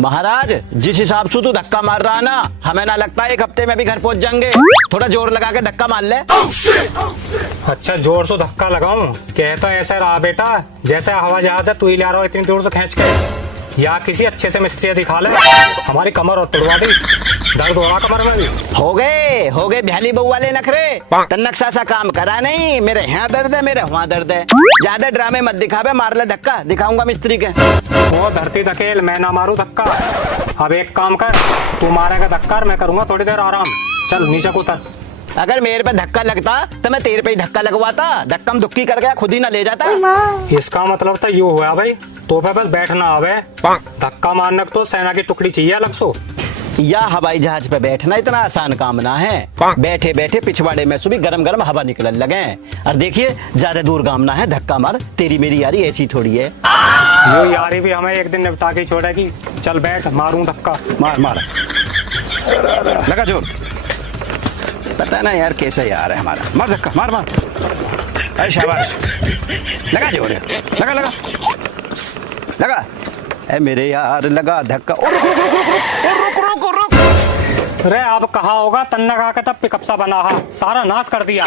महाराज, जिस हिसाब से तू धक्का मार रहा ना, हमें ना लगता है 1 हफ्ते में भी घर पहुंच जाएंगे। थोड़ा जोर लगा के धक्का मार ले। अच्छा, जोर से धक्का लगाऊं? कहता ऐसा रहा बेटा जैसे हवा जहाज है, तू ही ले रहा हो इतनी दूर से खींच के। या किसी अच्छे से मिस्त्री दिखा ले, हमारी कमर और तोड़वा दी। दर्द हो रहा कमर में भी। हो गए भैली बहू वाले नखरे। तन्नक्सा सा काम करा नहीं, मेरे यहाँ दर्द है, मेरे वहाँ दर्द है। ज्यादा ड्रामे मत दिखावे, मार ले धक्का, दिखाऊंगा मिस्त्री के। वो धरती धकेल, मैं ना मारू धक्का। अब एक काम कर, तू मारेगा धक्का, मैं करूंगा थोड़ी देर आराम। चल नीचे को उतर। अगर मेरे पे धक्का लगता तो मैं तेरे पे ही धक्का लगवाता। धक्का में दुक्की कर गया, खुद ही ना ले जाता। इसका मतलब तो यू हुआ भाई, तो पे बस बैठना आवे, धक्का मारने को तो सेना की टुकड़ी चाहिए अलग सो। या हवाई जहाज पे बैठना इतना आसान काम ना है। बैठे बैठे पिछवाड़े में से भी गरम गरम हवा निकलने लगे। और देखिए, ज्यादा दूर काम ना है, धक्का मार। तेरी मेरी यारी ऐसी थोड़ी है। यो यारी भी हमें एक दिन निपटा के छोड़ेगी। चल बैठ, मारूं धक्का। मार लगा जोर। पता ना यार कैसा यार है हमारा। मार धक्का, मार। अरे शाबाश, लगा जोर, लगा। ए मेरे यार, लगा धक्का। रुक। अरे अब कहा होगा, तन्ना कहा के तब पिकअप सा बना है, सारा नाश कर दिया।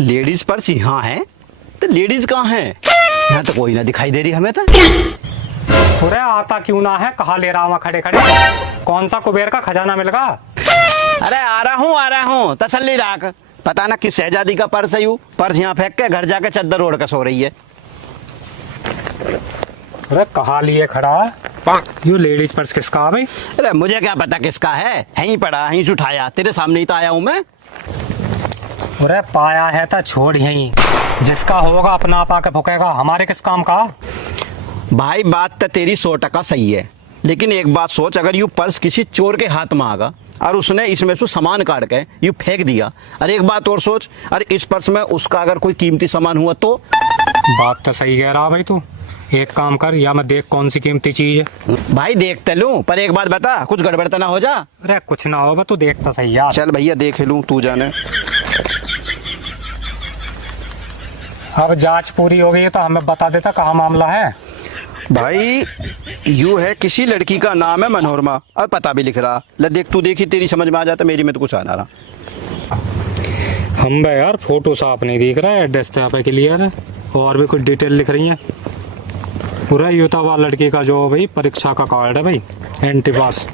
लेडीज पर्स यहाँ है, तो लेडीज कहाँ है? यहाँ तो कोई ना दिखाई दे रही हमें तो। अरे आता क्यों ना है, कहा ले रहा हूँ खड़े खड़े। कौन सा कुबेर का खजाना मिलेगा? अरे आ रहा हूँ, तसल्ली राख। पता ना किस शहजादी का पर्स है। यू पर्स यहाँ फेंक के घर जाके चद्दर ओढ़ के सो रही है। अरे कहा लिए खड़ा? यू लेडीज पर्स किसका है भाई? अरे मुझे क्या पता किसका है, यहीं पड़ा, यहीं से उठाया, तेरे सामने ही तो आया हूँ मैं। अरे पाया है तो छोड़, यहीं जिसका होगा अपना आप आके फुकेगा, हमारे किस काम का? भाई बात तो तेरी 100% सही है, लेकिन एक बात सोच, अगर यू पर्स किसी चोर के हाथ में आगा और उसने इसमें से सामान काट के यू फेंक दिया, और एक बात और सोच, अरे इस पर्स में उसका अगर कोई कीमती सामान हुआ तो? बात तो सही कह रहा भाई तू। एक काम कर, या मैं देख कौन सी कीमती चीज है। भाई देखते लूं, पर एक बात बता, कुछ गड़बड़ तो ना हो जा। अरे कुछ ना होगा, तू देख तो सही यार। चल भैया देख लूं, तू जाने। अब जांच पूरी हो गई है तो हमें बता देता कहाँ मामला है। भाई यू है, किसी लड़की का नाम है मनोरमा, और पता भी लिख रहा। ले देख, तू देखी, तेरी समझ में आ जाता, मेरी में तो कुछ आ ना रहा। हम भाई यार फोटो साफ नहीं दिख रहा है, एड्रेस तो यहाँ पे क्लियर है, और भी कुछ डिटेल लिख रही है। पूरा युवा वाला लड़की का जो भाई परीक्षा का कार्ड है भाई, एंटी पास।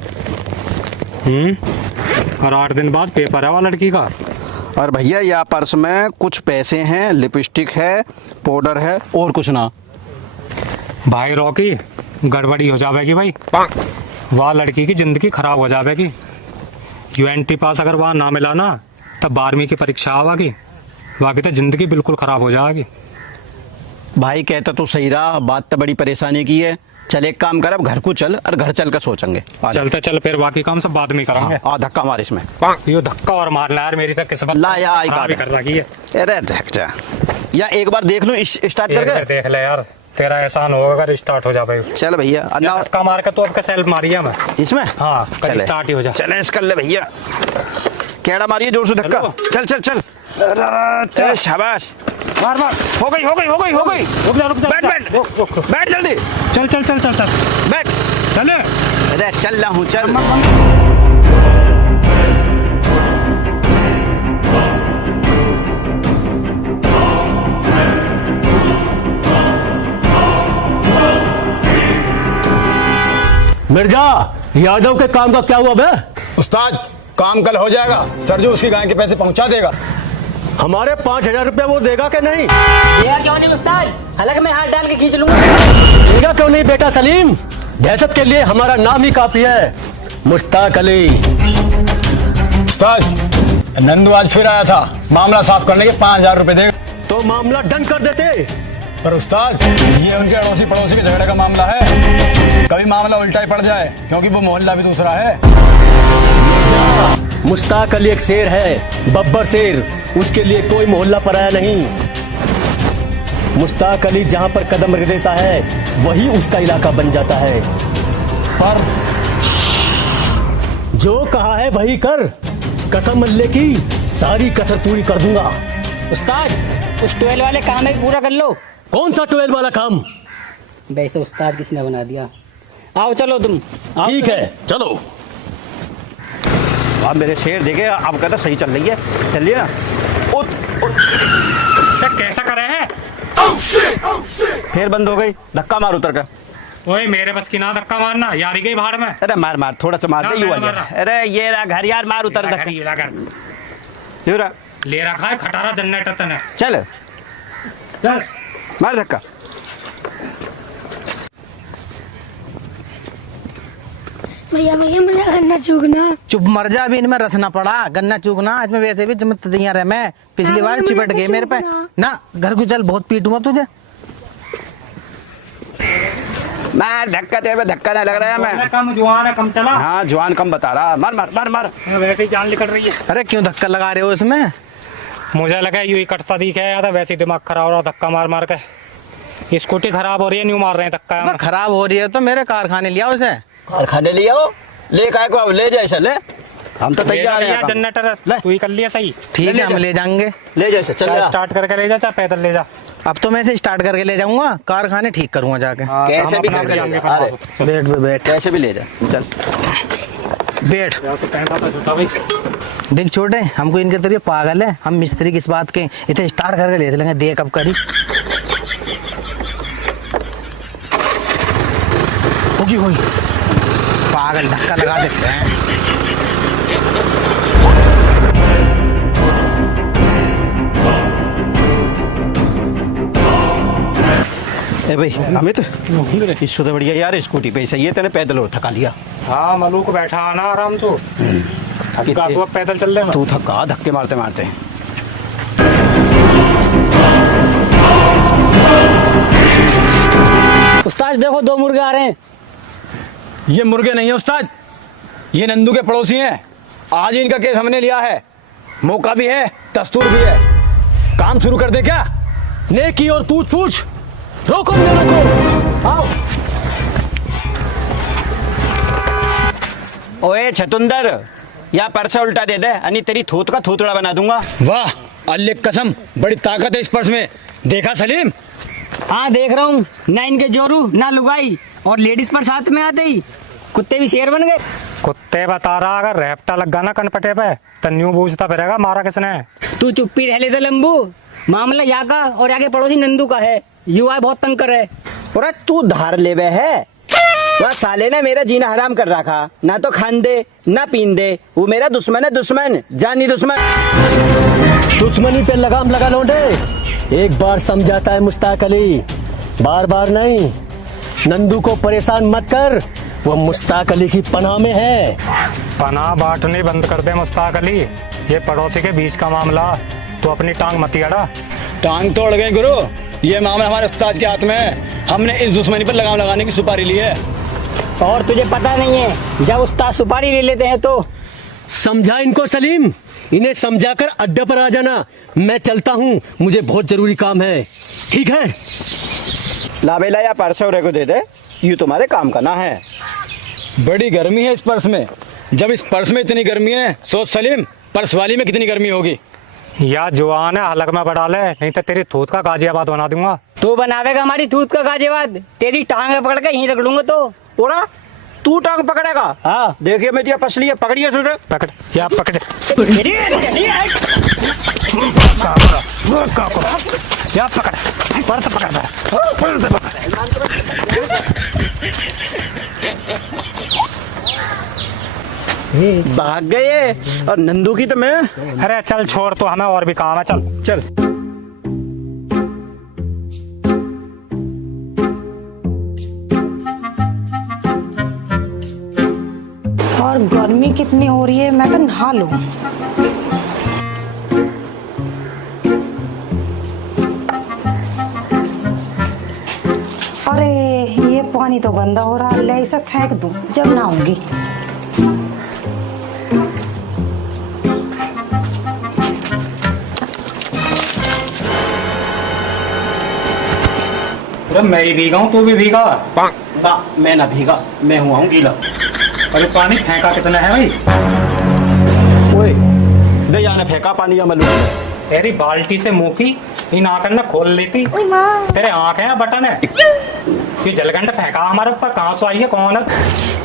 और 8 दिन बाद पेपर है वाला लड़की का। और भैया यहाँ पर्स में कुछ पैसे हैं, लिपस्टिक है, पाउडर है, और कुछ ना। भाई रॉकी, गड़बड़ी हो जाएगी भाई, वह लड़की की जिंदगी खराब हो जाएगी। यूएनटी पास अगर वहाँ ना मिला ना, तब 12वीं की परीक्षा आवेगी, बाकी तो जिंदगी बिल्कुल खराब हो जाएगी। भाई कहता तो सही रहा, बात तो बड़ी परेशानी की है। चल एक काम कर, अब घर को चल, और घर चल कर सोचेंगे। चलते चल, फिर बाकी काम सब बाद में करेंगे। हाँ, धक्का मार इसमें। यो धक्का और मारना यार, मेरी तक किस्मत ला या आई खराब ही कर रखी है। अरे देख जा, या एक बार देख लूं स्टार्ट करके। देख ले यार, तेरा एहसान होगा अगर स्टार्ट हो जा भाई। चल भैया, धक्का मार के तो आपका सेल्फ मारिया मैं इसमें। हाँ, चले स्टार्ट ही हो जा। चले इस कर ले भैया, केड़ा मारिए जोर से धक्का। चल चल चल, चल शाबाश, मार। हो गई। रुक जा बैठ जल्दी। चल बैठ। चले। अरे चल रहा हूँ, चल। मिर्जा, यादव के काम का क्या हुआ बे? उस्ताद, काम कल हो जाएगा। सरजू उसकी गाय के पैसे पहुंचा देगा। हमारे 5,000 रुपया वो देगा कि नहीं? देगा क्यों नहीं उस्ताद, हलक में हाथ डाल के खींच लूंगा। देगा क्यों नहीं बेटा सलीम? दहशत के लिए हमारा नाम ही काफी है, मुश्ताक अली। उस्ताद, नंदू आज फिर आया था मामला साफ करने के 5,000 रुपए दे। तो मामला डन कर देते। पर उस्ताद, ये उनके अड़ोसी पड़ोसी के झगड़े का मामला है, कभी मामला उल्टा ही पड़ जाए क्योंकि वो मोहल्ला भी दूसरा है। मुश्ताक अली एक शेर है, बब्बर शेर, उसके लिए कोई मोहल्ला पराया नहीं। मुश्ताक अली जहां पर कदम रख देता है वही उसका इलाका बन जाता है। पर जो कहा है वही कर, कसम अल्ले की सारी कसर पूरी कर दूंगा। उस्ताद, उस 12 वाले काम है पूरा कर लो। कौन सा 12 वाला काम? वैसे उस्ताद किसने बना दिया। आओ चलो तुम। आओ ठीक चलो। है चलो। अब मेरे शेर देखे, अब कहता सही चल रही है, चलिए ना। क्या कैसा करे है? फिर बंद हो गई, धक्का मार उतर कर। ओए मेरे बस की ना धक्का मारना, यारी गई भाड़ में। अरे मार मार, थोड़ा सा मार ना, दे, यू मैं आ मार जा। रहा। अरे ये रहा घर यार, मार उतर धक्का। यू रहा, ले रखा है खटारा जनरेटर तने। चल चल मार धक्का। भैया भैया मुझे गन्ना चूकना। चुप मर जा, अभी इनमें रस ना पड़ा। गन्ना चूकना इसमें वैसे भी जमत दिया रहे। मैं पिछली बार मुझे चिपट गई मेरे पे ना। घर को चल, बहुत पीटूंगा तुझे। मार धक्का, तेरे पे धक्का नहीं लग रहा है मैं। कम जुआन है, कम चला। हाँ जवान कम बता रहा, मार मार मार मार। वैसे ही जान निकल रही है। अरे क्यों धक्का लगा रहे हो इसमें? मुझे लगा यूं ही कटता दिख है, या था वैसे ही दिमाग खराब हो रहा धक्का मार मार के। स्कूटी खराब हो रही है, न्यू मार रहे हैं धक्का। अब खराब हो रही है तो मेरे कारखाने लिया उसे। कारखाने ले आओ, ले काय को, अब ले जाए चले, हम तो तैयार हैं। जनरेटर ले। तू ही कर लिया सही। ठीक है, हम ले जाएंगे। ले जाए चल जा। स्टार्ट करके ले जा, चाहे पैदल ले जा। अब तो मैं इसे स्टार्ट करके ले जाऊंगा, कारखाने ठीक करूंगा जाके। कैसे हम भी अपना करके ले जाएंगे ले जा। फिर बैठ बे बैठ कैसे भी ले जा, चल बैठ। वापस। देख छोटे, हमको इनके तरीके पागल है, हम मिस्त्री किस बात के, इसे स्टार्ट करके ले चलेंगे। देख अब करी होगी हुई पागल, धक्का लगा देते हैं। ए भाई अमित, इससे तो बढ़िया यार स्कूटी पे सही है, तेने पैदल और थका लिया। हाँ मलूक बैठा आना आराम से। थका तो अब पैदल चल रहे तू थका धक्के मारते मारते। उस्ताद देखो 2 मुर्गे आ रहे हैं। ये मुर्गे नहीं है उस्ताद, ये नंदू के पड़ोसी हैं। आज ही इनका केस हमने लिया है, मौका भी है, दस्तूर भी है। काम शुरू कर दे क्या? नेकी और पूछ पूछ, रोको मेरे को। आओ। ओए छतुंदर, या पर्स उल्टा दे दे, अनि तेरी थूत का थूतड़ा बना दूंगा। वाह अल्लाह की कसम, बड़ी ताकत है इस पर्स में। देखा सलीम? हाँ देख रहा हूँ, ना इनके जोरू ना लुगाई, और लेडीज पर साथ में आते ही कुत्ते भी शेर बन गए। कुत्ते बता रहा, अगर रेपटा लगा ना कनपटे पे तो न्यू बूझता फिरेगा मारा किसने। तू चुप्पी रह ले तो लंबू, मामला यहाँ का और आगे पड़ोसी नंदू का है। युवा बहुत तंग कर रहे। और तू धार लेवे है, वह साले ने मेरा जीना हराम कर रखा, ना तो खान दे ना पीन दे। वो मेरा दुश्मन है, दुश्मन, जानी दुश्मन। दुश्मनी पे लगाम लगा लौंडे। एक बार समझाता है मुश्ताक अली, बार बार नहीं। नंदू को परेशान मत कर, वो मुश्ताक अली की पनाह में है। पना बांटनी बंद कर दे मुश्ताक अली, ये पड़ोसी के बीच का मामला। तो अपनी टांग मत अड़ा। टांग तोड़ गए गुरु, ये मामला हमारे उस्ताद के हाथ में है। हमने इस दुश्मनी पर लगाम लगाने की सुपारी ली है। और तुझे पता नहीं है, जब उस्ताद सुपारी ले लेते हैं तो। समझा इनको सलीम, इन्हें समझाकर अड्डे पर आ जाना। मैं चलता हूँ, मुझे बहुत जरूरी काम है। ठीक है? लावेला या पर्स और को दे दे, यूं तुम्हारे काम का ना है। बड़ी गर्मी है इस पर्स में। जब इस पर्स में इतनी गर्मी है, सोच सलीम पर्स वाली में कितनी गर्मी होगी। या जवान है, हलक में बढ़ा ले, नहीं तो तेरी थूत का गाजियाबाद बना दूंगा। तू बनावेगा हमारी थूत का गाजियाबाद, तेरी टांग पकड़ के यहीं रख लूंगा। तो ओरा तू टांग पकड़ेगा? हाँ देखिए मैं दिया पसली है, पकड़िए सुन। पकड़ या पकड़ या पकड़, पर्स पकड़। भाग गए, और नंदू की तो मैं। अरे चल छोड़, तो हमें और भी काम है, चल चल और गर्मी कितनी हो रही है, मैं तो नहा लूं। अरे ये पानी तो गंदा हो रहा है, ले इसे फेंक दूं जब नहाऊंगी। अरे मैं ही भीगा हूँ, तू भी भीगा। ना मैं ना भीगा, मैं हुआ हूँ गीला। अरे पानी फेंका किसने है भाई? ओए दया ने फेंका पानी अमल में। तेरी बाल्टी से मुंह की इन आंखन ने खोल लेती। तेरे आंख है ना बटन है। ये जलगंड फेंका हमारे ऊपर, कहाँ से आई है? कौन है?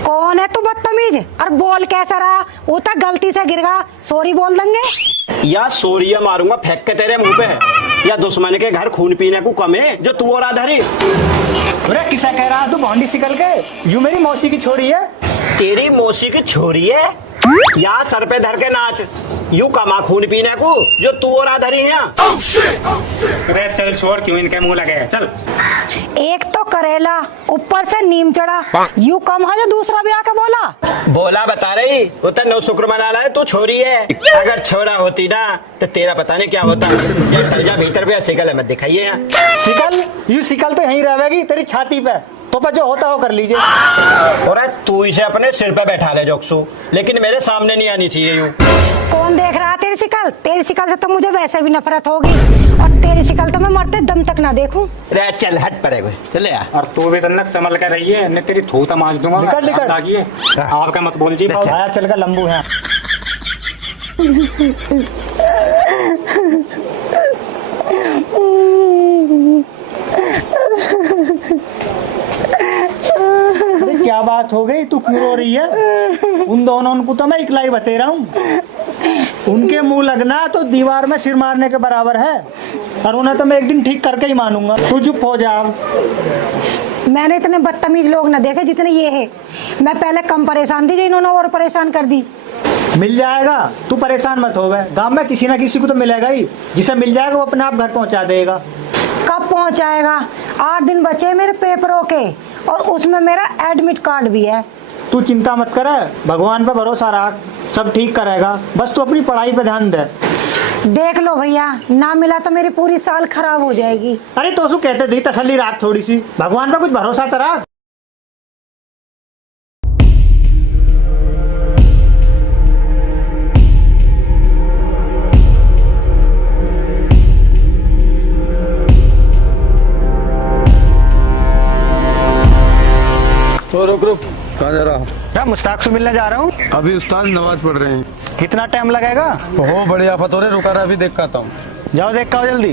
कौन है तू बदतमीज? और बोल कैसा रहा? वो तो गलती से गिर गया, सॉरी बोल देंगे। या सोरिया मारूंगा फेंक के तेरे मुंह पे, या दुश्मन के घर खून पीने को कम है जो तू और आधारी। अरे किसा कह रहा तू भांडी सिकल के? यू मेरी मौसी की छोरी है। तेरी मौसी की छोरी है या सर पे धर के नाच, यू कमा खून पीने को जो तू और आधारी है। अरे चल छोड़, क्यों इनके मुंह लगे? चल। एक तो करेला, ऊपर से नीम चढ़ा, यू कम है जो दूसरा भी आके बोला। बोला बता रही उतर नौ शुक्र मना रहा है, तू छोरी है। अगर छोरा होती ना तो तेरा पता नहीं क्या होता। चल जा भीतर पे, सिकल मत दिखाइए यहाँ। सिकल? यू सिकल तो यहीं रहेगी तेरी छाती पे, तो पर जो होता हो कर लीजिए। और तू इसे अपने सिर पे बैठा ले जोक्सू, लेकिन मेरे सामने नहीं आनी चाहिए यू। कौन देख रहा है तेरी शिकल? तेरी शिकल से तो मुझे वैसे भी नफरत होगी, और तेरी शिकल तो मैं मरते दम तक ना देखूं। रे चल हट पड़ेगा, चले यार। और तू भी तन्नक संभल कर रही है, मैं तेरी थूता मांज दूंगा। निकल, निकल। आपका मत बोल जी। आया चल का लंबू है। अरे क्या बात हो गई, तू क्यों रो रही है? उन दोनों को तो मैं इकलाई बते रहा हूँ। उनके मुंह लगना तो दीवार में सिर मारने के बराबर है, और उन्हें तो मैं एक दिन ठीक करके ही मानूंगा। तू चुप हो जा। मैंने इतने बदतमीज लोग न देखे जितने ये है। मैं पहले कम परेशान थी, इन्होंने और परेशान कर दी। मिल जाएगा, तू परेशान मत हो। गांव में किसी ना किसी को तो मिलेगा ही, जिसे मिल जाएगा वो अपने आप घर पहुंचा देगा। कब पहुंचाएगा? 8 दिन बचे मेरे पेपरों के, और उसमें मेरा एडमिट कार्ड भी है। तू चिंता मत कर, भगवान पे भरोसा रख, सब ठीक करेगा। बस तू अपनी पढ़ाई पे ध्यान दे। देख लो भैया, ना मिला तो मेरी पूरी साल खराब हो जाएगी। अरे तो उसको कहते थे तसल्ली रख थोड़ी सी, भगवान पे कुछ भरोसा तो रख। तो रुक रुक, कहाँ जा रहा? मैं मुश्ताक से मिलने जा रहा हूँ। अभी उस्ताद नमाज पढ़ रहे हैं। कितना टाइम लगेगा? हो बड़ी आफत हो रही, रुका रहा, अभी देख के आता हूँ। जाओ देख के आओ जल्दी।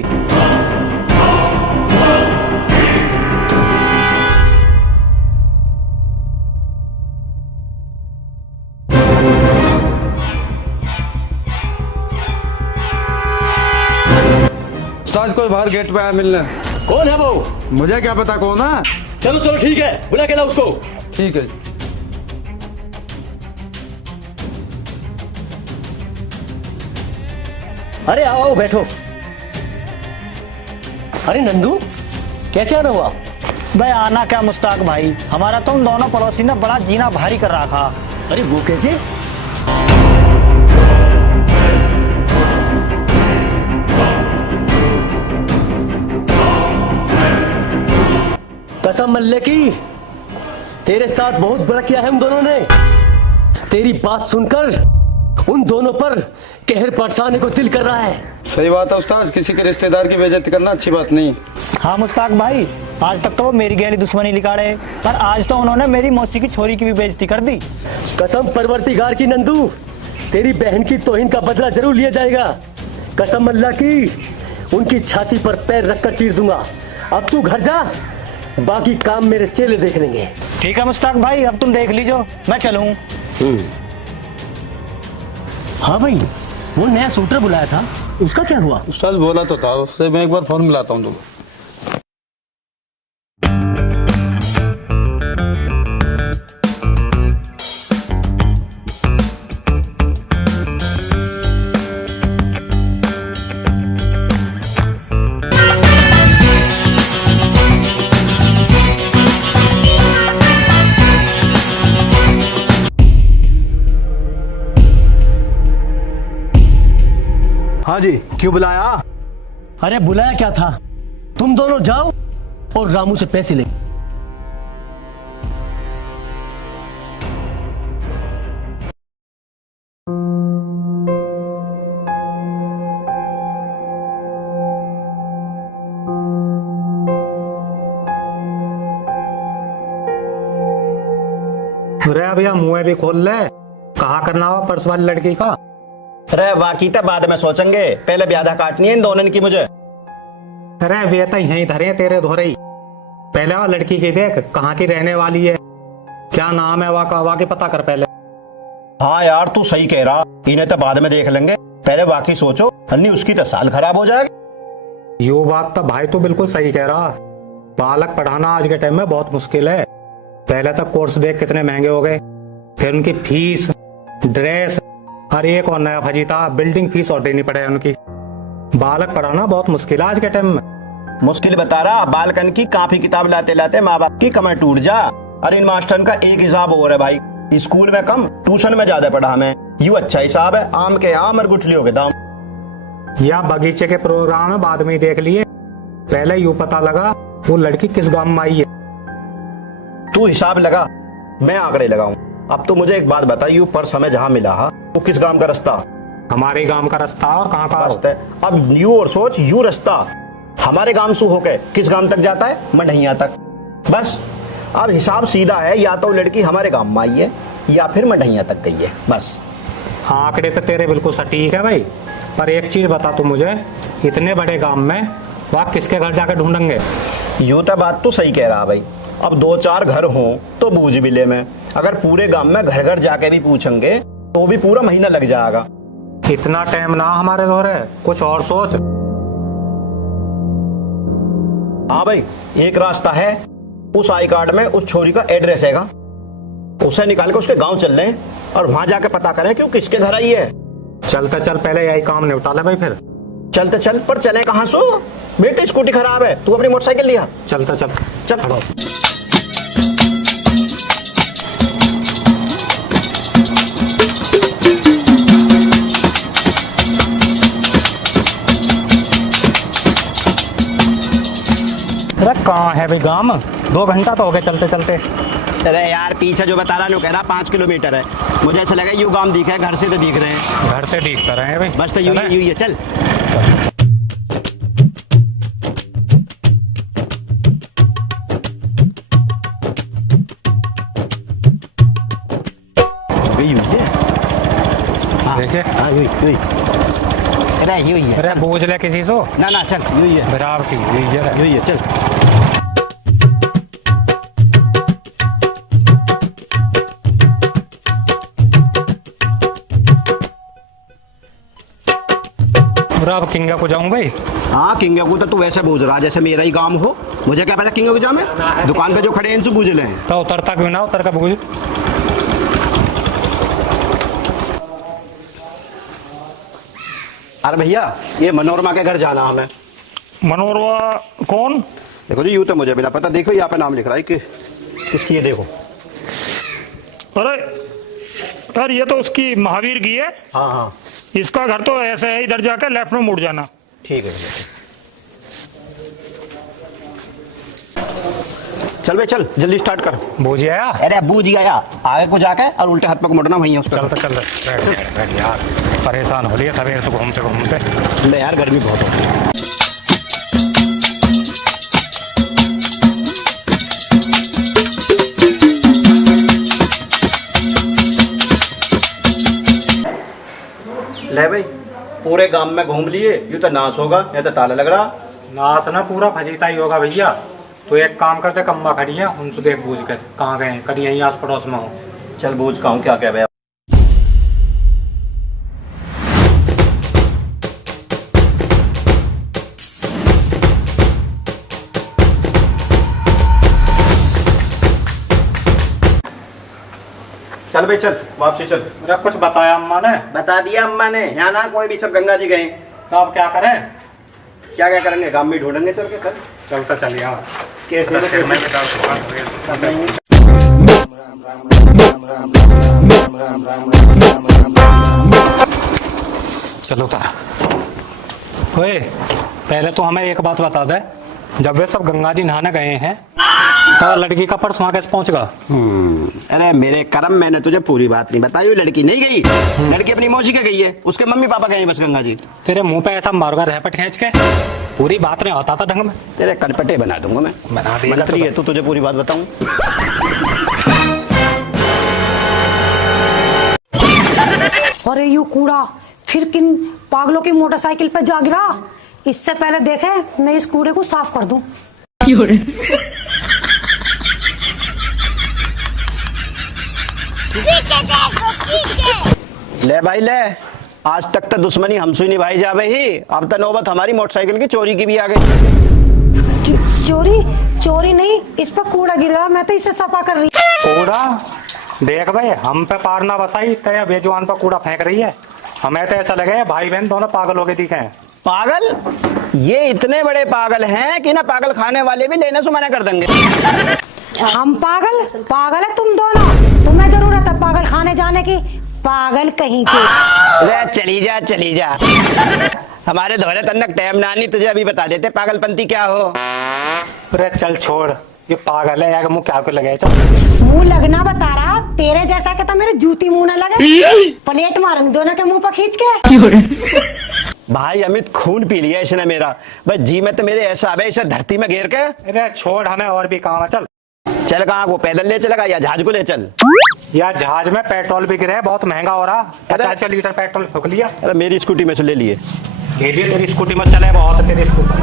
उस्ताद कोई बाहर गेट पे आया मिलने। कौन है वो? मुझे क्या पता कौन है। चलो चलो ठीक है, बुला के लाओ उसको। ठीक है। अरे आओ आओ, बैठो। अरे नंदू, कैसे आना हुआ? भाई आना क्या मुश्ताक भाई, हमारा तो उन दोनों पड़ोसी ने बड़ा जीना भारी कर रखा। अरे वो कैसे? कसम मल्ले की, तेरे साथ बहुत बुरा किया है उन दोनों ने। तेरी बात सुनकर उन दोनों पर कहर बरसाने को दिल कर रहा है। सही बात है उस्ताद, किसी के रिश्तेदार की बेइज्जती करना अच्छी बात नहीं। हाँ मुश्ताक भाई, आज तक तो वो मेरी गहरी दुश्मनी निकाले, पर आज तो उन्होंने मेरी मौसी की छोरी की भी बेइज्जती कर दी। कसम परवरदिगार की नंदू, तेरी बहन की तौहीन का बदला जरूर लिया जाएगा। कसम अल्लाह की, उनकी छाती पर पैर रखकर चीर दूंगा। अब तू घर जा, बाकी काम मेरे चेले देख लेंगे। ठीक है मुश्ताक भाई, अब तुम देख लीजिए, मैं चलूं। हाँ भाई, वो नया शूटर बुलाया था, उसका क्या हुआ? उस्ताद बोला तो था, उससे मैं एक बार फोन मिलाता हूँ तुमको। हाँ जी, क्यों बुलाया? अरे बुलाया क्या था, तुम दोनों जाओ और रामू से पैसे ले। अरे भैया मुंह भी खोल ले, कहा करना हो पर्स वाली लड़की का? अरे बाकी तो बाद में सोचेंगे, पहले ब्यादा काटनी है इन दोनों की मुझे। अरे वे तो यहीं धरे तेरे धोरे ही। पहले वह लड़की की देख, कहाँ की रहने वाली है, क्या नाम है वहाँ की पता कर पहले। हाँ यार तू सही कह रहा, इन्हें तो बाद में देख लेंगे, पहले बाकी सोचो, अन्नी उसकी तो साल खराब हो जाएगी। यो बात तो भाई तो बिल्कुल सही कह रहा। बालक पढ़ाना आज के टाइम में बहुत मुश्किल है। पहले तक कोर्स देख कितने महंगे हो गए, फिर उनकी फीस, ड्रेस, हर एक और नया फजीता, बिल्डिंग फीस और देनी पड़े उनकी। बालक पढ़ाना बहुत मुश्किल है आज के टाइम में। मुश्किल बता रहा, बालकन की काफी किताब लाते लाते माँ बाप की कमर टूट जा। अरे इन मास्टर का एक हिसाब और है भाई, स्कूल में कम, ट्यूशन में ज्यादा पढ़ा हमें। यू अच्छा हिसाब है, आम के आम और गुठलियों के दाम। या बगीचे के प्रोग्राम में बाद में ही देख लिए, पहले यूं पता लगा वो लड़की किस गांव में आई है। तू हिसाब लगा, मैं आंकड़े लगाऊं। अब तो मुझे एक बात बता, यू पर्स हमें जहाँ मिला है वो किस गांव का रास्ता? हमारे गांव का रास्ता और कहाँ का रास्ता है। अब यू और सोच, यू रास्ता हमारे गांव से होके किस गांव तक जाता है? मढ़ैया तक। बस अब हिसाब सीधा है, या तो लड़की हमारे गांव में आई है या फिर मढ़ैया तक गई है, बस। हाँ आंकड़े तो तेरे बिल्कुल सटीक है भाई, पर एक चीज बता तू मुझे, इतने बड़े गांव में वहाँ किसके घर जाकर ढूंढेंगे? यूं तो बात तो सही कह रहा भाई, अब 2-4 घर हों तो बूझ बिले में, अगर पूरे गांव में घर घर जाके भी पूछेंगे तो भी पूरा महीना लग जाएगा। इतना टाइम ना हमारे दौरे, कुछ और सोच। हाँ भाई, एक रास्ता है, उस आई कार्ड में उस छोरी का एड्रेस हैगा, उसे निकाल के उसके गांव चल रहे और वहां जाके पता करें कि वो किसके घर आई है। चलते चल, पहले यही काम निपटा ले भाई, फिर चलते चल। पर चले कहाँ सो बेटे, स्कूटी खराब है, तू अपनी मोटरसाइकिल लिया। चलते चल चल। अरे कहाँ है भाई गांव? 2 घंटा तो हो गए चलते चलते। अरे यार पीछे जो बता रहा नो कह रहा 5 किलोमीटर है, मुझे ऐसा लगा यू गांव दिखा है, घर से तो दिख रहे हैं। घर से दिखता रहे हैं भाई, बस तो यू ही है, चल। देखिए अरे यू ही है। अरे बूझ ले किसी से ना ना चल, यू ही है, बराबर की यू ही है, चल। बराबर किंगा को जाऊं भाई। हाँ किंगा को तो तू वैसे बूझ रहा जैसे मेरा ही काम हो, मुझे क्या पता किंगा को जाऊं मैं? दुकान पे जो खड़े हैं इनसे बूझ ले। तो उतरता क्यों ना, उतर का बूझ। अरे भैया ये मनोरमा के घर जाना हमें। मनोरमा कौन? देखो जी, यूं तो मुझे बिना पता, देखो यहाँ पे नाम लिख रहा है कि किसकी है, देखो। अरे यार ये तो उसकी महावीर की है। हाँ हाँ इसका घर तो ऐसे है, इधर जाकर लेफ्ट में मुड़ जाना। ठीक है भैया, चल भाई चल, जल्दी स्टार्ट कर। बूझ आया? अरे बूझ गया, आगे को जाके और उल्टे हाथ पे मुड़ना वहीं है उसका। चल बैठ यार, परेशान हो लिया सवेर से घूमते घूमते। ले यार गर्मी बहुत हो। ले भाई, पूरे गांव में घूम लिए, यूं तो नाश होगा, या तो ताला लग रहा। नाश ना पूरा फजीता ही होगा भैया। तो एक काम करते, कम्मा खड़ी है, उनसे देख बूझ कर कहाँ गए, कहीं यहीं आस पड़ोस में हो। चल बूझ का हूँ, क्या क्या भैया। चल भाई चल, वापसी चल। मेरा कुछ बताया अम्मा ने? बता दिया अम्मा ने, यहाँ ना कोई भी, सब गंगा जी गए। तो अब क्या करें? क्या क्या करेंगे, गांव में ढूंढेंगे चल के। चल चलता चल यार, कैसे सिर में बता। चलो तार। ओए, पहले तो हमें एक बात बता दे, जब वे सब गंगा जी नहाने गए हैं तो लड़की का पर्स वहां कैसे पहुंच गया? अरे मेरे करम, मैंने तुझे पूरी बात नहीं बताई। लड़की नहीं गई, लड़की अपनी मौसी के गई है, उसके मम्मी पापा गए हैं बस गंगा जी। तेरे मुंह पे ऐसा मारूंगा रहपट खींच के, पूरी बात नहीं होता था ढंग में। तेरे कटपटे बना दूंगा मैं। बना दे मंत्री है तो तुझे पूरी बात बताऊं। अरे यू कूड़ा फिर किन पागलों की मोटरसाइकिल पे जा गिरा। इससे पहले देखे मैं इस कूड़े को साफ कर दूं। पीछे देखो पीछे। ले भाई ले, आज तक तो दुश्मनी हमसे ही निभाई जावे ही, अब तो नौबत हमारी मोटरसाइकिल की चोरी की भी आ गई। चोरी चोरी नहीं, इस पर कूड़ा गिर गया, मैं तो इसे सफा कर रही। कूड़ा देख भाई, हम पे पार ना बसाई तेरे बेजुबान पर कूड़ा फेंक रही है। हमें तो ऐसा लगे भाई बहन दोनों पागल हो गए दिखे हैं। पागल? ये इतने बड़े पागल हैं कि ना पागल खाने वाले भी लेने से मना कर देंगे। हम पागल? पागल है तुम दोनों, तुम्हें जरूरत है पागल खाने जाने की, पागल कहीं के। अरे चली जा चली जा, हमारे दोहरे तन्नक टाइम नानी, तुझे अभी बता देते पागलपंती क्या हो। अरे चल छोड़, ये पागल है, मुंह क्या को लगे। चल मुंह लगना बता रहा, तेरे जैसा के तो मेरे जूती मुंह ना लगे, प्लेट मारूंगी दोनों के मुंह पर खींच के। भाई अमित खून पी लिया इसने मेरा, बस जी में तो मेरे ऐसा है इसे धरती में घेर के। अरे छोड़, हमें और भी काम है। चल चल, कहाँ को पैदल ले चलेगा या जहाज को ले चल? यार जहाज में पेट्रोल बिक रहा है, बहुत महंगा हो रहा। 50 लीटर पेट्रोल फूक लिया। अरे मेरी स्कूटी में से ले लिए। ले लिए, तेरी स्कूटी में चले, बहुत तेरी स्कूटी।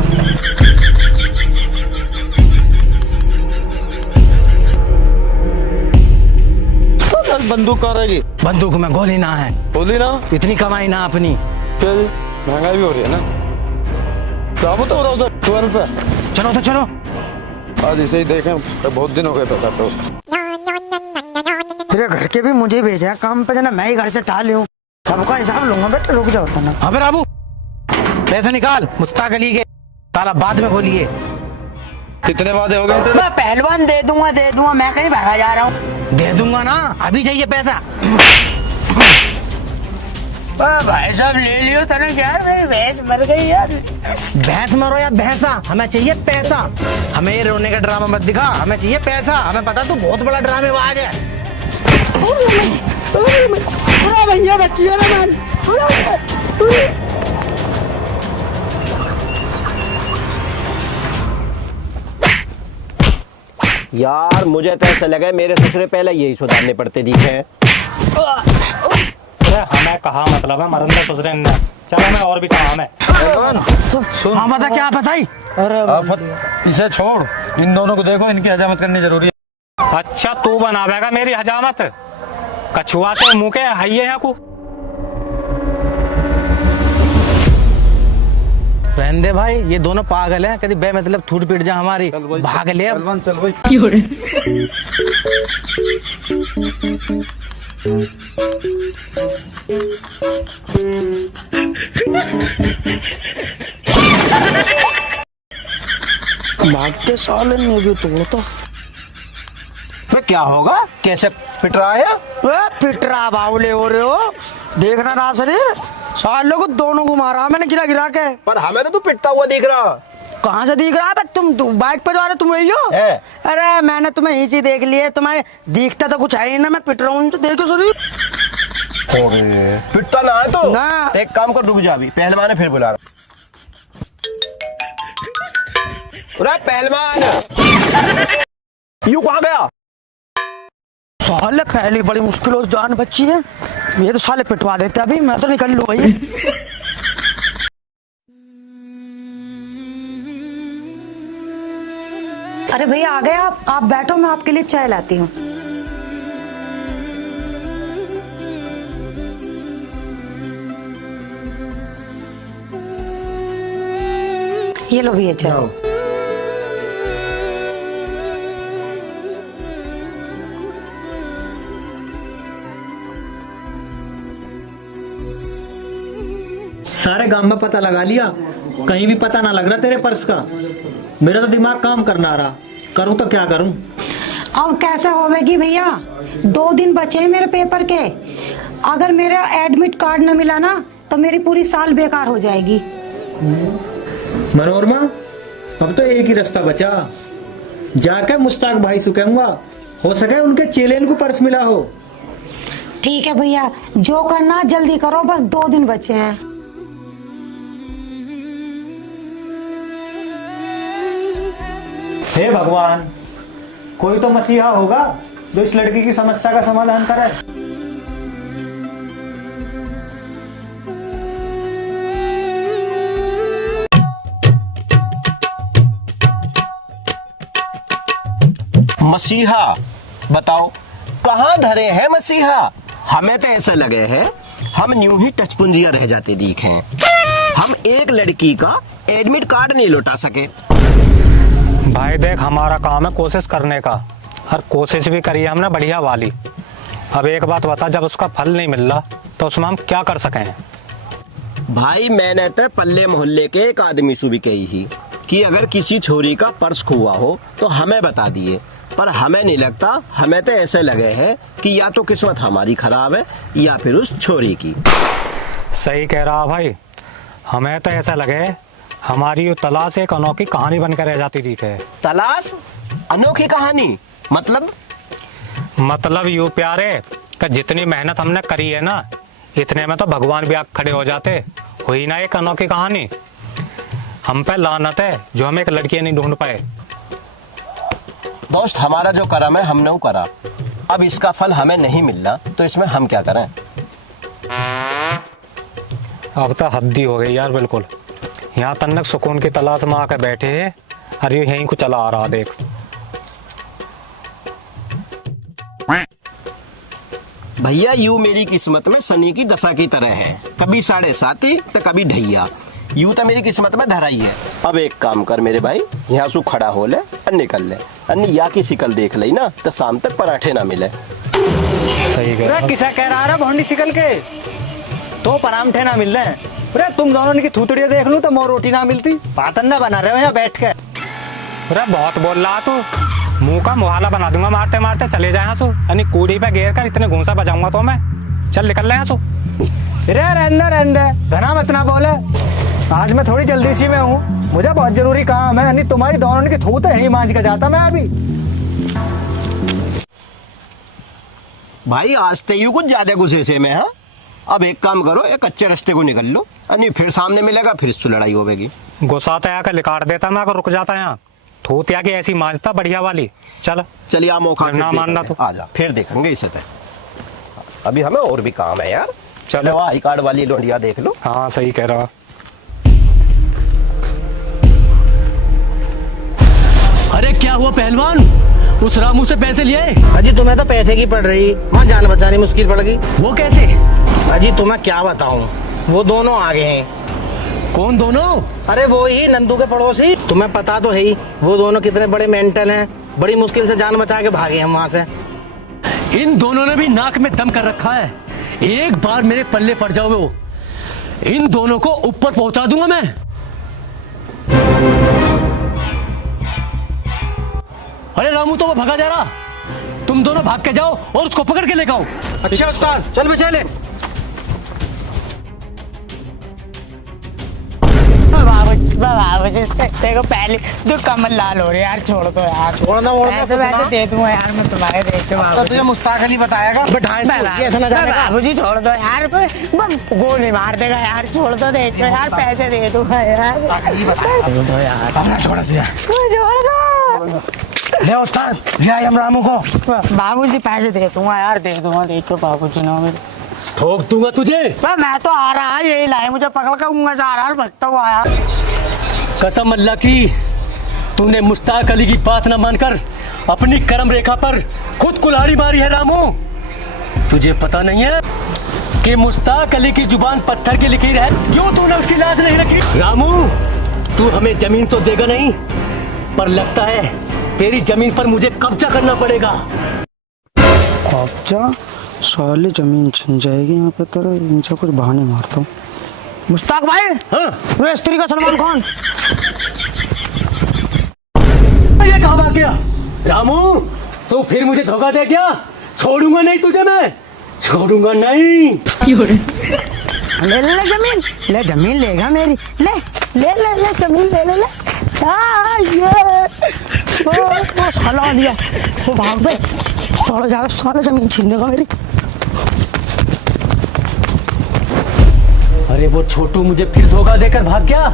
बंदूक कहाँ रहेगी? बंदूक में गोली ना है। बोली ना, इतनी कमाई ना अपनी। फिर महंगाई भी हो रही है ना। क्या बता रहा उधर 12 पे? चलो तो चलो। आज इसे ही देखें, बहुत दिन हो गए पैसा तो। तेरे घर के भी मुझे भेजा काम पे, जना मैं ही घर से टाल हूँ, सबका हिसाब लूंगा। बेटा रुक जाओ तो ना। अबे राबू पैसे निकाल, मुस्ताक अली के, ताला बाद में खोलिए। कितने वादे हो गए तेरे? मैं पहलवान दे दूंगा, मैं कहीं भागा जा रहा हूँ। दे दूंगा ना, अभी चाहिए पैसा। भाई साहब ले लियो, तेने क्या मेरी भैंस मर गई यार। भैंस मरो या भैंसा, हमें चाहिए पैसा। हमें ये रोने का ड्रामा मत दिखा, हमें चाहिए पैसा। हमें पता तू बहुत बड़ा ड्रामेबाज है। भैया बच्ची है ना। यार मुझे तो ऐसा लगा मेरे ससुरे पहले यही सुधारने पड़ते दिखे हैं। हमें कहा मतलब है मरन तो ससुरे ने। चलो हमें और भी काम है। सुन, हाँ बता क्या बताई। अरे आफत, इसे छोड़, इन दोनों को देखो, इनकी हजामत करनी जरूरी है। अच्छा तू बनावेगा मेरी हजामत? कछुआ से मुंह के हाइये हैं को। रहने दे भाई, ये दोनों पागल हैं, कभी बे मतलब थूट पीट जा हमारी। भाग ले अब। चल भाई। भागते साले ने भी तोड़ तो। फिर क्या होगा, कैसे पिट रहा है? पिटरा बावले हो रहे हो, देखना ना सर, सालों को दोनों को मारा मैंने गिरा गिरा के। पर हमें तो तू पिटता हुआ दिख रहा। कहाँ से दिख रहा है? तुम बाइक पे जा रहे, तुम वही हो? अरे मैंने तुम्हें इसी देख लिया, तुम्हारे दिखता तो कुछ है ही ना, मैं पिट रहा हूँ तो देखो सर। पिटता ना है तो ना। एक काम कर, रुक जा, अभी पहलवान है फिर बुला रहा। अरे पहलवान, यूं कहाँ गया? साले पहली बड़ी मुश्किल हो जान बच्ची है, ये तो साले पिटवा देते अभी, मैं तो निकल लूँ भाई। अरे भैया आ गए आप बैठो, मैं आपके लिए चाय लाती हूँ। ये लो भैया चाय। सारे गांव में पता लगा लिया, कहीं भी पता ना लग रहा तेरे पर्स का। मेरा तो दिमाग काम करना आ रहा, करूं तो क्या करूं। अब कैसे होवेगी भैया, 2 दिन बचे हैं मेरे पेपर के। अगर मेरा एडमिट कार्ड न मिला ना तो मेरी पूरी साल बेकार हो जाएगी। मनोरमा, अब तो एक ही रास्ता बचा, जाकर मुश्ताक भाई से कहूंगा, हो सके उनके चेलेन को पर्स मिला हो। ठीक है भैया, जो करना जल्दी करो, बस 2 दिन बचे हैं। हे भगवान, कोई तो मसीहा होगा जो इस लड़की की समस्या का समाधान करे। मसीहा, बताओ कहाँ धरे हैं मसीहा? हमें तो ऐसा लगे है हम न्यू ही टचपुंजिया रह जाते दिखे। हम एक लड़की का एडमिट कार्ड नहीं लौटा सके। भाई देख, हमारा काम है कोशिश करने का, और कोशिश भी करी है हमने बढ़िया वाली। अब एक बात बता, जब उसका फल नहीं मिल रहा तो उसमें हम क्या कर सकें? भाई मैंने तो पल्ले मोहल्ले के एक आदमी से भी कही ही कि अगर किसी छोरी का पर्स खुआ हो तो हमें बता दिए, पर हमें नहीं लगता। हमें तो ऐसे लगे है कि या तो किस्मत हमारी खराब है या फिर उस छोरी की। सही कह रहा भाई, हमें तो ऐसा लगे हमारी तलाश एक अनोखी कहानी बनकर रह जाती थी। तलाश अनोखी कहानी मतलब यूं प्यारे कि जितनी मेहनत हमने करी है ना, इतने में तो भगवान भी आग खड़े हो जाते। हुई ना एक अनोखी कहानी। हम पे लानत है जो हम एक लड़की नहीं ढूंढ पाए। दोस्त, हमारा जो कर्म है हमने वो करा, अब इसका फल हमें नहीं मिलना तो इसमें हम क्या करें? अब तो हद्दी हो गई यार, बिल्कुल। यहाँ तन्नक सुकून की तलाश में आकर बैठे हैं, अरे यहीं को चला आ रहा देख। भैया यू मेरी किस्मत में शनि की दशा की तरह है, कभी 7.5 तो कभी ढैया। यू तो मेरी किस्मत में धरा ही है। अब एक काम कर मेरे भाई, यहाँ से खड़ा हो ले और निकल ले, अन्य या की शिकल देख ली ना तो शाम तक पराठे ना मिले। सही कह रहा। किसा कह रहा भोंडी सिकल के तो परामठे ना मिल रहे हैं। अरे तुम दोनों की थूतड़ियां देख लूं तो मोर रोटी ना मिलती। पातन ना बना रहे हो यहाँ बैठ के। अरे बहुत बोल रहा तू, मुंह का मुहाला बना दूंगा मारते मारते। चले जाए यहाँ सो, यानी कूड़ी पे घेर कर इतने घूंसा बजाऊंगा तो मैं। चल निकल रहे यहाँ सो। रहने घना मत ना बोले। आज मैं थोड़ी जल्दी सी में हूँ, मुझे बहुत जरूरी काम है। यानी तुम्हारी दोनों की थूत यही मांझ के जाता मैं अभी। भाई आज तो यू कुछ ज्यादा गुस्से से में है। अब एक काम करो, एक अच्छे रास्ते को निकल लो, यानी फिर सामने मिलेगा, फिर इससे लड़ाई होगी। गुस्सा तो आकर लिकाट देता मैं, अगर रुक जाता यहाँ। थूत या की ऐसी मांझता बढ़िया वाली। चल चलिए आ मौका ना मानना तो आ जा, फिर देखेंगे इसे। तो अभी हमें और भी काम है यार। चलो आई कार्ड वाली लोंडिया देख लो। हाँ सही कह रहा। अरे क्या हुआ पहलवान, उस रामू से पैसे लिए? अजी तुम्हें तो पैसे की पड़ रही, वहाँ जान बचानी मुश्किल पड़ गई। वो कैसे? अजी तुम्हें क्या बताऊँ, वो दोनों आ गए हैं। कौन दोनों? अरे वो ही नंदू के पड़ोसी। तुम्हें पता तो है ही वो दोनों कितने बड़े मेंटल हैं। बड़ी मुश्किल से जान बचा के भागे हम वहाँ से। इन दोनों ने भी नाक में दम कर रखा है। एक बार मेरे पल्ले पड़ जाओ, वो इन दोनों को ऊपर पहुंचा दूंगा मैं। अरे रामू तो वो भगा जा रहा, तुम दोनों भाग के जाओ और उसको पकड़ के लेकर आओ। अच्छा उस्ताद, चल बचा ले। देखो पहले तो कमल लाल हो रही है यार, छोड़ दो यार। छोड़ना वैसे दे दूंगा यार मैं तुम्हारे, देख तो तुझे मुस्ताक अली बताएगा। बाबूजी छोड़ दो यार, गोली मार देगा यार। छोड़ दो, देख दो यार, पैसे दे दूंगा यार। छोड़ दिया, छोड़ दो। ले उस्ताद, ले आए हम रामू को। बाबूजी पैसे दे दूंगा यार, दे दूंगा। देखो बाबूजी ना, ठोक दूंगा तुझे। मैं तो आ रहा, यही लाए मुझे पकड़ कर, ऊँगा जा रहा भगता हुआ आया। कसम अल्लाह की, तूने मुश्ताक अली की बात न मानकर अपनी कर्म रेखा पर खुद कुल्हाड़ी मारी है रामू। तुझे पता नहीं है कि मुश्ताक अली की जुबान पत्थर की लकीर है, क्यों तूने उसकी लाज नहीं रखी? रामू, तू हमें जमीन तो देगा नहीं, पर लगता है तेरी जमीन पर मुझे कब्जा करना पड़ेगा। कब्जा? साले जमीन छिन जाएगी यहाँ पे। तेरा इनसे कुछ बहाने मारता हूँ। मुश्ताक भाई, हाँ? स्त्री का सलमान खान। ये कहाँ भाग गया? रामू, तू फिर मुझे धोखा दे क्या? छोड़ूंगा नहीं तुझे, मैं छोड़ूंगा नहीं। ले ले ले जमीन, ले जमीन लेगा मेरी, ले ले ले ले जमीन ले ले ले। ये वो साला आ गया, वो भाग बे, थोड़ा जाकर साला जमीन छीनने का मेरी। अरे वो छोटू मुझे फिर धोखा देकर भाग गया।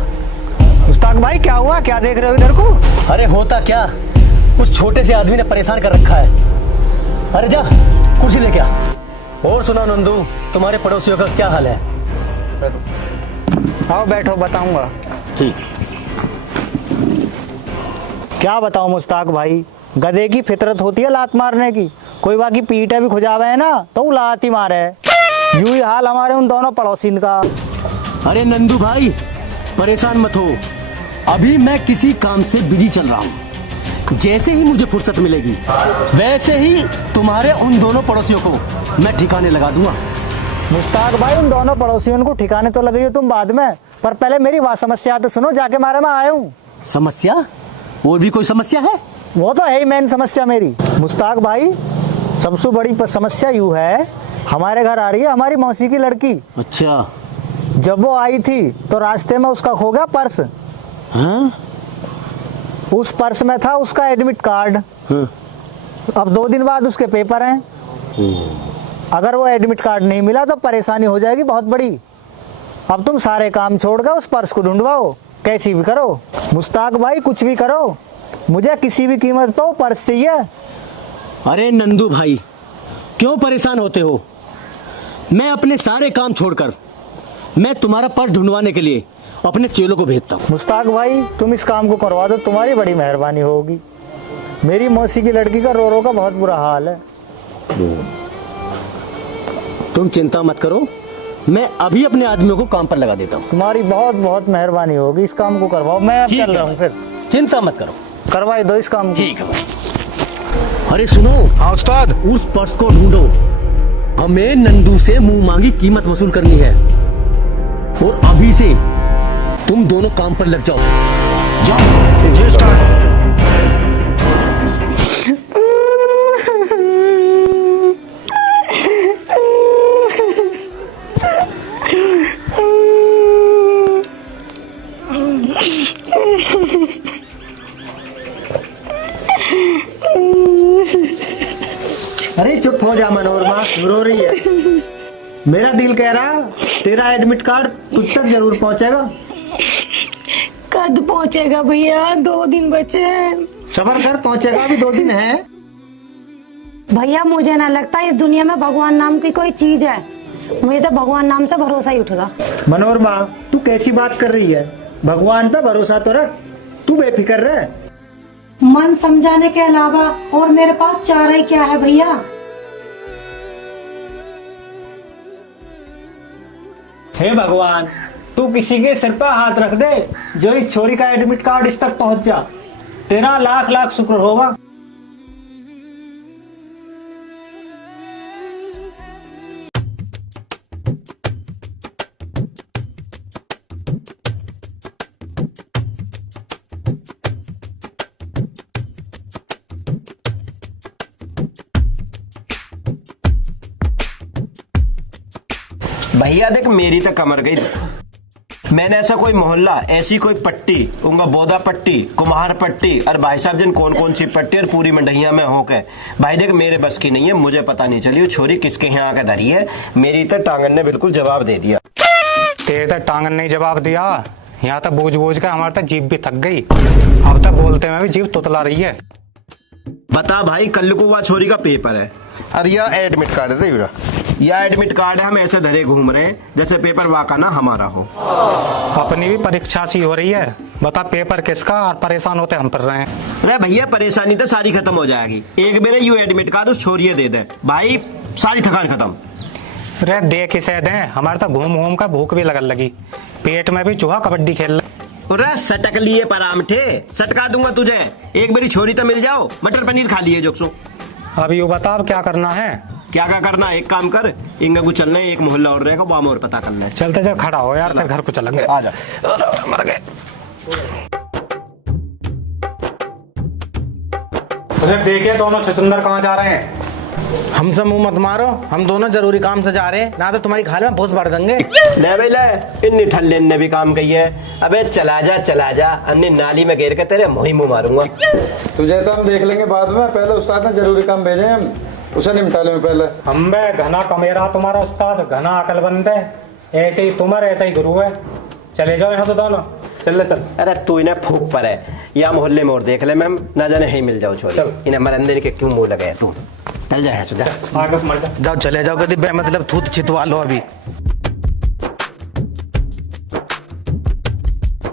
मुस्ताक भाई क्या हुआ, क्या देख रहे हो इधर को? अरे होता क्या, उस छोटे से आदमी ने परेशान कर रखा है। अरे जा कुर्सी लेके आ। और सुना नंदू, तुम्हारे पड़ोसियों का क्या हाल है? आओ बैठो, बताऊंगा। ठीक। क्या बताऊं मुस्ताक भाई, गधे की फितरत होती है लात मारने की। कोई बाकी पीठ भी खुजावे है ना तो वो लात ही मारे। यूं ही हाल हमारे उन दोनों पड़ोसिन का। अरे नंदू भाई परेशान मत हो, अभी मैं किसी काम से बिजी चल रहा हूँ। जैसे ही मुझे फुर्सत मिलेगी वैसे ही तुम्हारे उन दोनों पड़ोसियों को मैं ठिकाने लगा दूंगा। मुस्ताक भाई उन दोनों पड़ोसियों को ठिकाने तो लगे हो तुम बाद में, पर पहले मेरी बात समस्या तो सुनो, जाके मारे मैं आया हूँ। समस्या? और भी कोई समस्या है? वो तो है ही मेन समस्या मेरी। मुस्ताक भाई सबसे बड़ी समस्या यूँ है, हमारे घर आ रही है हमारी मौसी की लड़की। अच्छा। जब वो आई थी तो रास्ते में उसका खो गया पर्स। हाँ? उस पर्स में था उसका एडमिट कार्ड। हाँ। अब 2 दिन बाद उसके पेपर हैं। अगर वो एडमिट कार्ड नहीं मिला तो परेशानी हो जाएगी बहुत बड़ी। अब तुम सारे काम छोड़कर उस पर्स को ढूंढवाओ, कैसी भी करो। मुस्ताक भाई कुछ भी करो, मुझे किसी भी कीमत पर वो पर्स चाहिए। अरे नंदू भाई क्यों परेशान होते हो? मैं अपने सारे काम छोड़कर मैं तुम्हारा पर्स ढूंढवाने के लिए अपने चेलों को भेजता हूँ। मुस्ताक भाई तुम इस काम को करवा दो, तुम्हारी बड़ी मेहरबानी होगी। मेरी मौसी की लड़की का रो रो का बहुत बुरा हाल है। तुम चिंता मत करो, मैं अभी अपने आदमियों को काम पर लगा देता हूँ। तुम्हारी बहुत बहुत मेहरबानी होगी, इस काम को करवाओ। मैं अब चल रहा हूँ, फिर चिंता मत करो, करवाई दो इस काम। ठीक है भाई। अरे सुनो। हाँ उस्ताद। उस पर्स को ढूंढो, हमें नंदू से मुंह मांगी कीमत वसूल करनी है। और अभी से तुम दोनों काम पर लग जाओ। जाओ। जी उस्ताद। अरे चुप हो जा मनोरमा, रो रही है। मेरा दिल कह रहा तेरा एडमिट कार्ड तुझ तक जरूर पहुंचेगा। कद पहुंचेगा भैया, 2 दिन बचे हैं। सबर कर, पहुंचेगा, अभी 2 दिन है। भैया मुझे ना लगता इस दुनिया में भगवान नाम की कोई चीज है। मुझे तो भगवान नाम से भरोसा ही उठेगा। मनोरमा तू कैसी बात कर रही है? भगवान पे भरोसा तो रख, तू बेफिक्र रह। मन समझाने के अलावा और मेरे पास चारा ही क्या है भैया। हे भगवान तू किसी के सिर पर हाथ रख दे जो इस छोरी का एडमिट कार्ड इस तक पहुंच जा, तेरा लाख लाख शुक्र होगा। भैया देख मेरी तो कमर गई। मैंने ऐसा कोई मोहल्ला, ऐसी कोई पट्टी, उनका बोदा पट्टी, कुम्हार पट्टी और भाई साहब जिन कौन कौन सी पट्टी और पूरी मंडहिया में हो के भाई देख मेरे बस की नहीं है। मुझे पता नहीं चली वो छोरी किसके यहाँ आके धरी है। मेरी तो टांगन ने बिल्कुल जवाब दे दिया। तेरे तो टांगन ने जवाब दिया, यहाँ तक बोझ बोझ के हमारे तक जीभ भी थक गई। अब तक बोलते में भी जीभ तुतला रही है। बता भाई कल को वह छोरी का पेपर है। अरे यह एडमिट कार्ड है, यह एडमिट कार्ड है, हम ऐसे धरे घूम रहे हैं जैसे पेपर वाका ना हमारा हो। अपनी भी परीक्षा सी हो रही है, बता पेपर किसका, और परेशान होते हम पर रहे हैं। अरे भैया परेशानी तो सारी खत्म हो जाएगी, एक मेरे यू एडमिट कार्ड उस छोरिये दे दे भाई, सारी थकान खत्म। अरे दे किसे दें, हमारे तो घूम घूम कर भूख भी लगन लगी, पेट में भी चूहा कबड्डी खेल रहा। सटक लिए परामठे, सटका दूंगा तुझे। एक मेरी छोरी तो मिल जाओ, मटर पनीर खा लिए जोक्सो। अब यू बता अब क्या करना है? क्या क्या करना है, एक काम कर, इंगा को चलना है, एक मोहल्ला और रहेगा वो और पता करना है। चलते चल खड़ा हो यार, फिर घर को चलेंगे। आ जा। मर गए। उधर देखिए दोनों छछुंदर कहाँ जा रहे हैं। हमसे मुंह मत मारो, हम दोनों जरूरी काम से जा रहे हैं, ना तो तुम्हारी खाल में भूस भर देंगे। ले भाई ले, इन्नी ठल्ले ने भी काम कही है। अबे चला जा, अन्य नाली में घेर के तेरे मुंह मुंह मारूंगा। तुझे तो हम देख लेंगे बाद में, पहले उस्ताद ने जरूरी काम भेजे हैं, हम उसे निपटा लेंगे पहले। हम बे घना कमेरा तुम्हारा उस्ताद, घना अकलमंद है, ऐसे ही तुम्हारे ऐसा ही गुरु है। चले जाओ यहाँ से दोनों, चल। अरे तू इन्हें फूक पर है, या मोहल्ले में और देख ले मैम, ना जाने ही मिल जाओ छोड़। इन्हें मरंदे के क्यों मुंह लगे तू, चल जा जा। आगे मर जा। जाओ चले जाओ, कभी मतलब थूत छितवा लो अभी।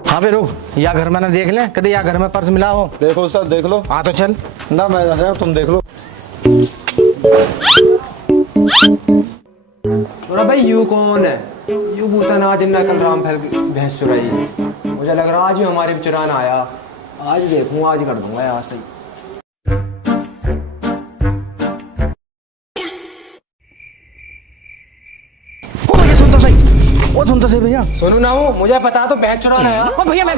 हाँ भाई रुक, या घर में ना देख ले, कभी या घर में पर्स मिला हो। देखो उस्ताद देख लो। हाँ तो चल ना मैं जा रहा हूं, तुम देख लो। बोला भाई यू कौन है? यू भूतनाथ जिन्ना कल राम फैल भैंस चुराई है। मुझे लग रहा आज भी हमारे भी चुराना आया। आज देखूं, आज कर दूंगा यहाँ से। सुन तो सही भैया। सुनू ना हो, मुझे पता तो भैंस चुराना आया। भैया मैं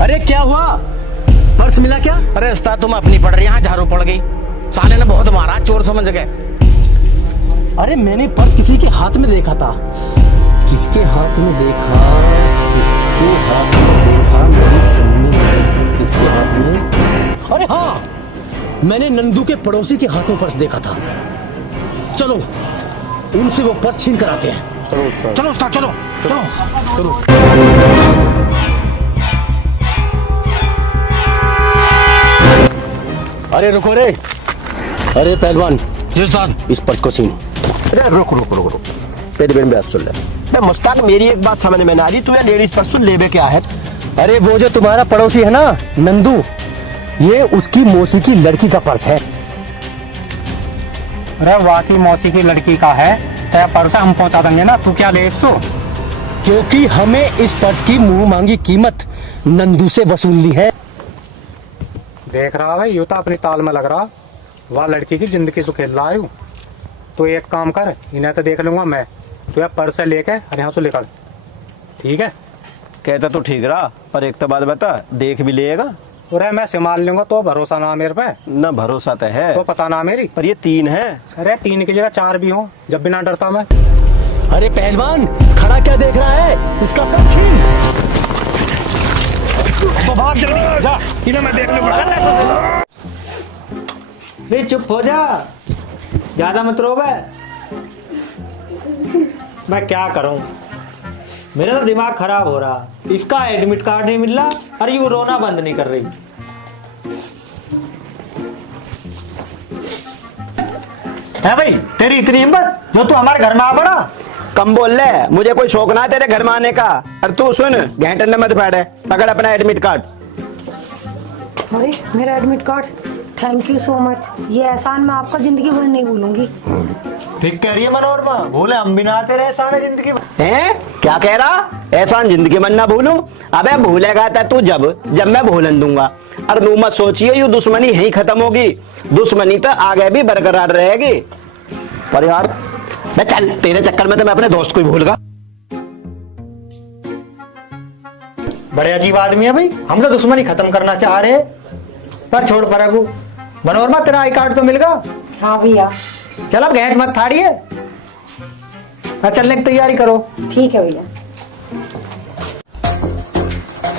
अरे क्या हुआ, पर्स मिला क्या? अरे उस्ताद तुम अपनी पड़ रही, यहाँ झाड़ू पड़ गई। साले ने बहुत मारा, चोर समझ गए। अरे मैंने पर्स किसी के हाथ में देखा था। किसके हाथ में देखा? किसके हाथ में देखा? मेरी समझ में, किसके हाथ में? अरे हाँ, मैंने नंदू के पड़ोसी के हाथ में पर्स देखा था। चलो उनसे वो पर्स छीन कर आते हैं। चलो उस्ताद चलो चलो चलो। अरे रुको रे, अरे पहलवान जी उस्ताद। इस पर्स को छीन। अरे रुक, मेरी बात सुन ले। मैं मुस्ताक, मेरी एक बात समझ में ना आ रही, तू या लेडीज पर्स सुन लेबे क्या है? अरे वो जो तुम्हारा पड़ोसी है ना नंदू, ये उसकी मौसी की लड़की का पर्स है। अरे वाकई मौसी की लड़की का है, तेरा पर्स हम पहुंचा देंगे ना, तू क्या ले इसो? क्योंकि हमें इस पर्स की मुंह मांगी कीमत नंदू से वसूल ली है। देख रहा भाई, यू तो अपनी ताल में लग रहा, वह लड़की की जिंदगी से खेल रहा है। तो एक काम कर, इन्हें तो देख लूंगा मैं, तो यार पर्स से लेके और यहाँ से निकल, ठीक है? कहता तो ठीक रहा, पर एक तो बात बता, देख भी लेगा? अरे मैं संभाल लूंगा, तो भरोसा ना मेरे पे? ना भरोसा तो है, तो पता ना मेरी, पर ये 3 है। अरे 3 की जगह 4 भी हो, जब भी ना डरता मैं। अरे पहलवान खड़ा क्या देख रहा है, इसका पर्स छीन। तो भाग जल्दी जा, इन्हें मैं देख लूंगा। नहीं चुप हो जा, ज्यादा मत रो बे। मैं क्या करूं, मेरा तो दिमाग खराब हो रहा। इसका एडमिट कार्ड नहीं मिल रहा और ये रोना बंद नहीं कर रही। है भाई तेरी इतनी हिम्मत जो तू हमारे घर में आ पड़ा? कम बोल ले, मुझे कोई शौक ना है तेरे घर में आने का। और तू सुन, घंटे मत बैठे, पकड़ अपना एडमिट कार्ड। अरे मेरा admit card, thank you so much. ये एहसान मैं आपका जिंदगी भर नहीं भूलूंगी। ठीक कह रही है मनोरमा, भूले हम भी ना आते रहे सारे जिंदगी में। हैं? क्या कह रहा? एहसान जिंदगी में ना भूलूं? अबे भूलेगा था तू जब मैं भूलन दूंगा। और नू मत सोचिए यू दुश्मनी यही खत्म होगी, दुश्मनी तो आगे भी बरकरार रहेगी। पर यार मैं चल, तेरे चक्कर में तो मैं अपने दोस्त को ही भूल गया। बड़े अजीब आदमी है भाई, हम तो दुश्मनी खत्म करना चाह रहे, पर छोड़ परगू। मनोरमा तेरा आई कार्ड तो मिल गया? हाँ भैया। चल अब घेट मत फाड़िए, चलने की तैयारी करो। ठीक है भैया।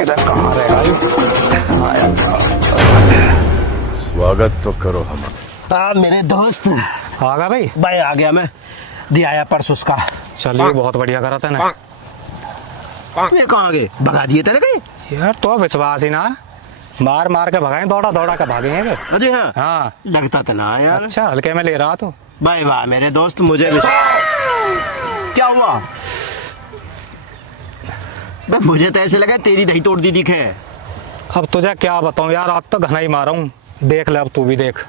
इधर कहाँ स्वागत तो करो हम। मेरे दोस्त आ गया भाई? भाई आ गया मैं, दिया आया पर्स उसका। चलिए बहुत बढ़िया करा था ना। ये कहाँ गए, भगा दिए तेरे गए? यार तो विश्वास ही ना, मार मार के भगाए, दौड़ा दौड़ा के भागे हैं। अरे हाँ, हाँ लगता तो ना यार। अच्छा हल्के में ले रहा तू। भाई वाह मेरे दोस्त, मुझे क्या हुआ? मुझे तो ऐसे लगा तेरी दही तोड़ दी दिखे। अब तुझे क्या बताऊं यार, आज तो घना ही मारा हूं, देख ले अब तू भी देख।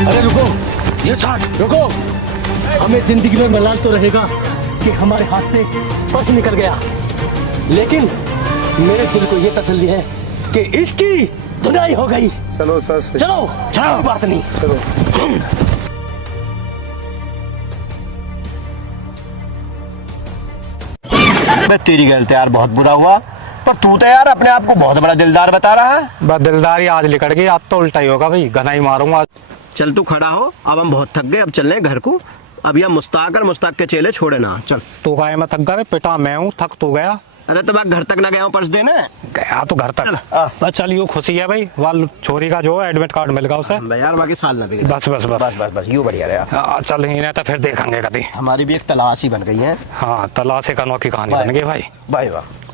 अरे रुको। हमें जिंदगी में मलाल तो रहेगा कि हमारे हाथ से पर्स निकल गया, लेकिन मेरे दिल को ये तसल्ली है कि इसकी धुनाई हो गई। चलो सर, चलो चलो, बात नहीं। चलो। तेरी गलती यार, बहुत बुरा हुआ, पर तू तो यार अपने आप को बहुत बड़ा दिलदार बता रहा है। बस दिलदारी आज लिकड़ गई, आज तो उल्टा ही होगा भाई, घना ही मारूंगा। चल तू खड़ा हो, अब हम बहुत थक गए, अब चल रहे घर को। अब यह मुस्ताक और मुस्ताक के चेले छोड़े ना, चल। तू गाय में थक गया, पिटा मैं हूँ, थक तो गया। अरे तो मैं घर तक ना गया हूँ पर्स देने। गया तो घर तक। बस चल, यूँ खुशी है भाई, वाल छोरी का जो एडमिट कार्ड मिल गया उसे। यार बाकी साल ना भी। बस बस बस बस बस बस, यूँ बढ़िया रहा। चल इन्हें तो फिर देखेंगे कभी। हमारी भी एक तलाश ही बन गई है। हाँ, तलाश एक अनोखी कहानी बन गई भाई। Bye bye.